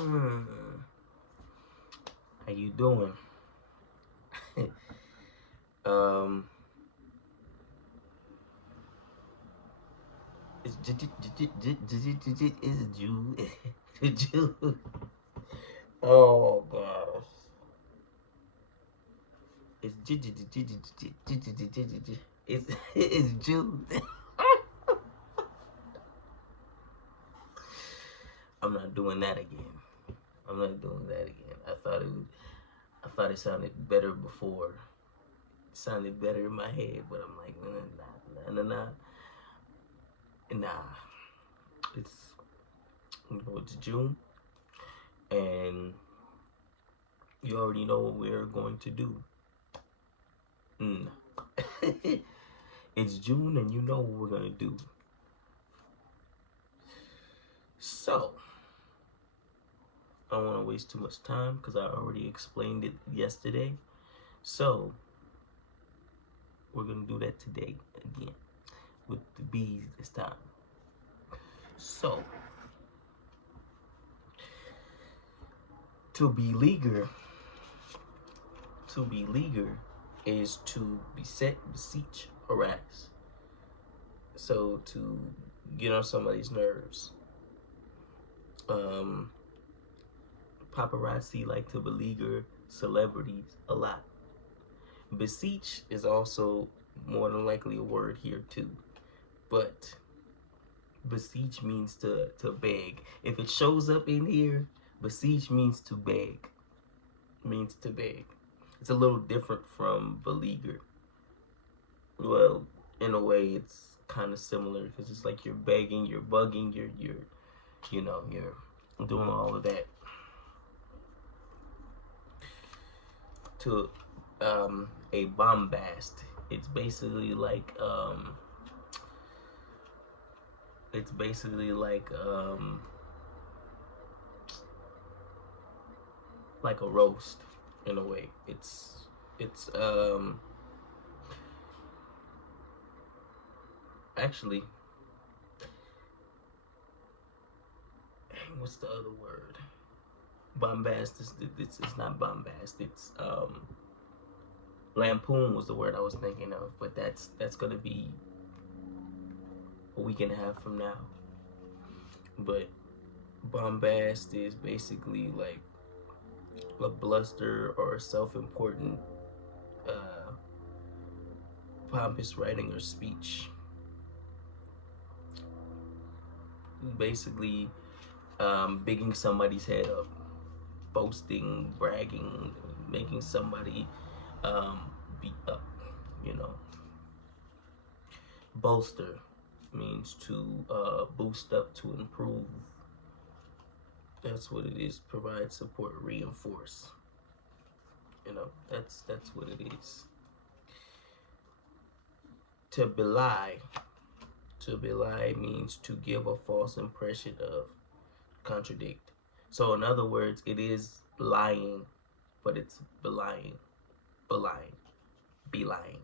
Hmm. How you doing? um, it's Jew. Jew. Oh gosh. It's Jew. I'm not doing that again. I'm not doing that again. I thought it sounded better before. It sounded better in my head, but I'm like, nah. It's it's June, and you already know what we're going to do. Mm. It's June, and you know what we're gonna do. So I don't want to waste too much time because I already explained it yesterday. So we're gonna do that today again with the bees this time. So to be leaguer, to be leaguer is to beset, beseech, harass. So to get on somebody's nerves. Um, Paparazzi like to beleaguer celebrities a lot. Beseech is also more than likely a word here too, but beseech means to beg. If it shows up in here, beseech means to beg. Means to beg. It's a little different from beleaguer. Well, in a way, it's kind of similar because it's like you're begging, you're bugging, you're doing all of that to a bombast. It's basically like it's basically like a roast in a way. It's actually, what's the other word? Bombast is it's not bombast. It's lampoon was the word I was thinking of, but that's gonna be a week and a half from now. But bombast is basically like a bluster or self-important, uh, pompous writing or speech. Basically, bigging somebody's head up, boasting, bragging, making somebody be up. You know, bolster means to boost up, to improve. That's what it is. Provide support, reinforce. That's what it is. To belie. To belie means to give a false impression of, contradict. So in other words, it is lying, but it's belying, belying, belying.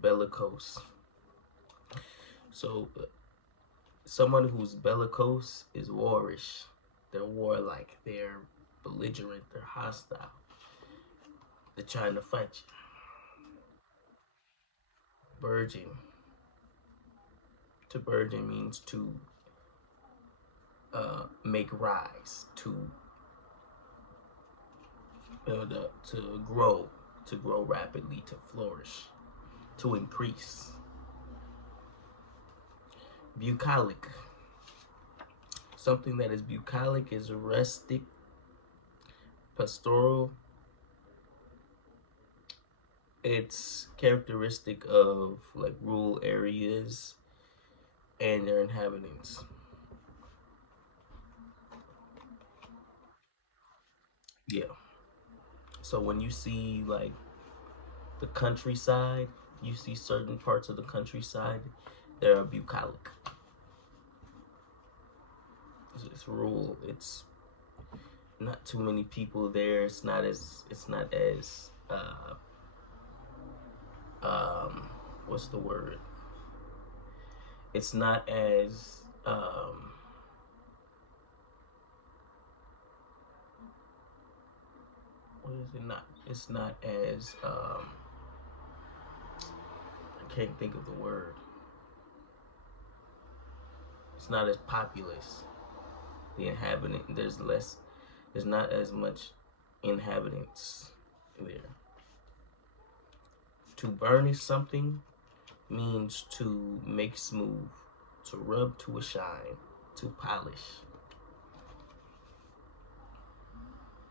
Bellicose. So someone who's bellicose is warish. They're warlike. They're belligerent. They're hostile. They're trying to fight you. Burgeon. To burgeon means to make rise, to build up, to grow rapidly, to flourish, to increase. Bucolic. Something that is bucolic is rustic, pastoral. It's characteristic of like rural areas and their inhabitants. Yeah. So when you see like the countryside, you see certain parts of the countryside that are bucolic. It's rural. It's not too many people there. It's not as what's the word? It's not as um, what is it not? It's not as I can't think of the word. It's not as populous. The inhabitant, there's not as much inhabitants there. To burnish something means to make smooth, to rub to a shine, to polish.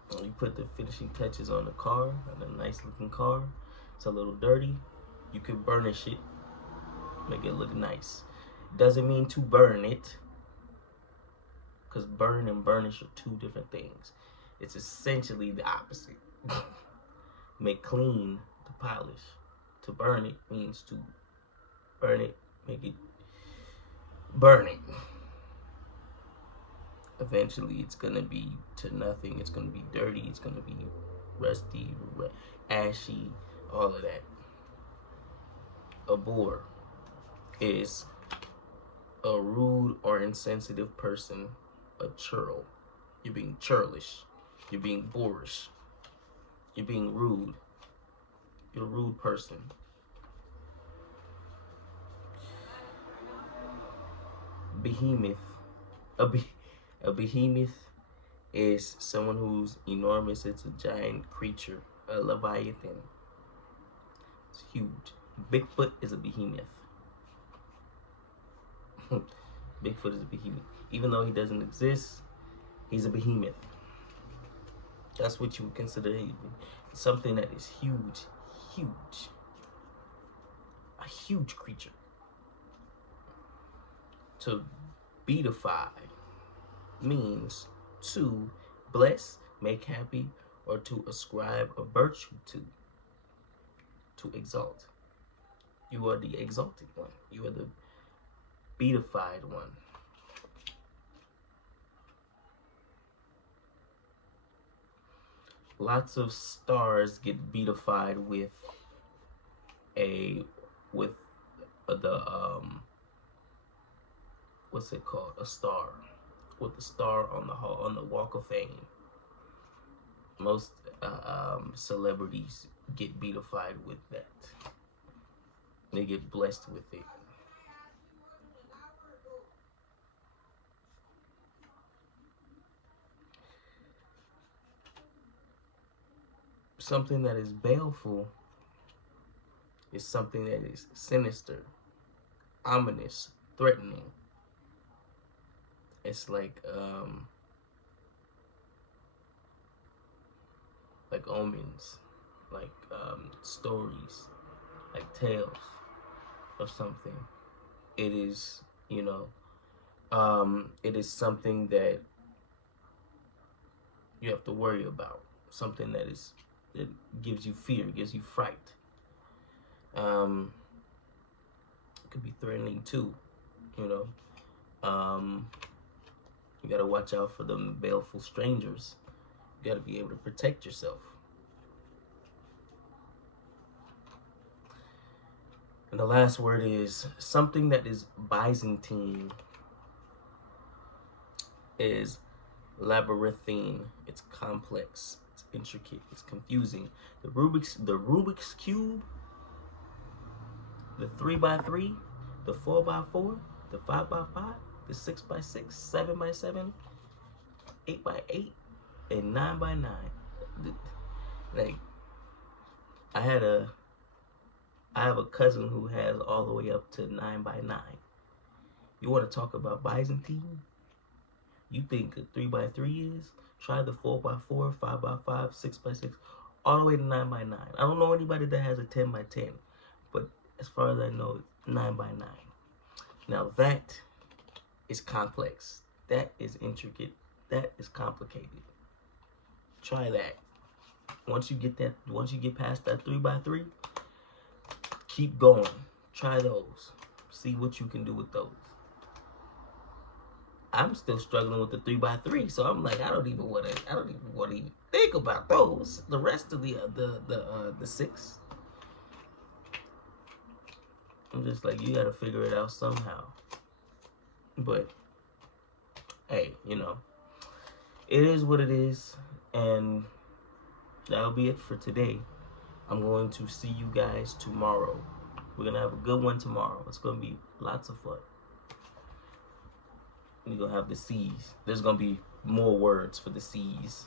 When you put the finishing touches on the car, on a nice looking car, it's a little dirty, you can burnish it, make it look nice. Doesn't mean to burn it, because burn and burnish are two different things. It's essentially the opposite. Make clean to polish. To burn it means to burn it, make it, burn it. Eventually it's gonna be to nothing. It's gonna be dirty, it's gonna be rusty, ashy, all of that. A bore is a rude or insensitive person, a churl. You're being churlish. You're being boorish. You're being rude. You're a rude person. Behemoth. A behemoth is someone who's enormous. It's a giant creature, a leviathan. It's huge. Bigfoot is a behemoth. Bigfoot is a behemoth. Even though he doesn't exist, he's a behemoth. That's what you would consider something that is huge, huge. A huge creature. To beatify means to bless, make happy, or to ascribe a virtue to exalt. You are the exalted one. You are the beatified one. Lots of stars get beatified with the what's it called? A star. With the star on the Walk of Fame. Most celebrities get beatified with that. They get blessed with it. Something that is baleful is something that is sinister, ominous, threatening. It's like omens, like stories, like tales of something. It is, it is something that you have to worry about. Something that gives you fear, gives you fright. It could be threatening too, You gotta watch out for them baleful strangers. You gotta be able to protect yourself. And the last word is something that is Byzantine, is labyrinthine. It's complex. It's intricate. It's confusing. The Rubik's Cube, the 3x3, the 4x4, the 5x5, the 6x6, 7x7, 8x8, and 9x9. Like, I have a cousin who has all the way up to 9x9. You want to talk about Byzantine? You think a 3x3 is? Try the 4x4, 5x5, 6x6, all the way to 9x9. I don't know anybody that has a 10x10, but as far as I know, it's 9x9. Now that is complex. That is intricate. That is complicated. Try that. Once you get past that 3x3, keep going. Try those. See what you can do with those. I'm still struggling with the 3x3, so I'm like, I don't even want to think about those. The rest of the 6, I'm just like, you got to figure it out somehow. But hey, it is what it is, and that'll be it for today. I'm going to see you guys tomorrow. We're gonna have a good one tomorrow. It's gonna be lots of fun. We're gonna have the C's. There's gonna be more words for the C's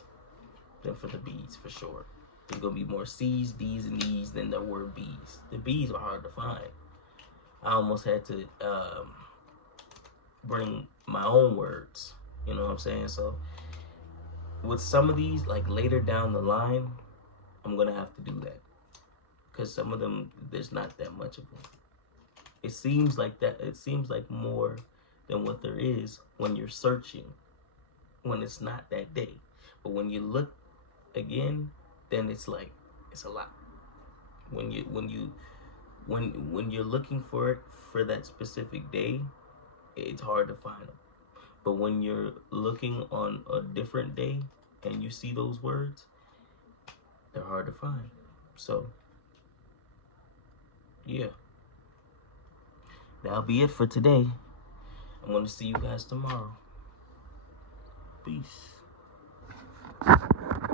than for the B's, for sure. There's gonna be more C's, D's, and E's than the word B's. The B's are hard to find. I almost had to bring my own words. You know what I'm saying? So with some of these, like later down the line, I'm gonna have to do that, because some of them, there's not that much of them. It seems like that. It seems like more than what there is when you're searching, when it's not that day. But when you look again, then it's like it's a lot. When you're looking for it for that specific day, it's hard to find them. But when you're looking on a different day and you see those words, they're hard to find. So yeah, that'll be it for today. I'm going to see you guys tomorrow. Peace.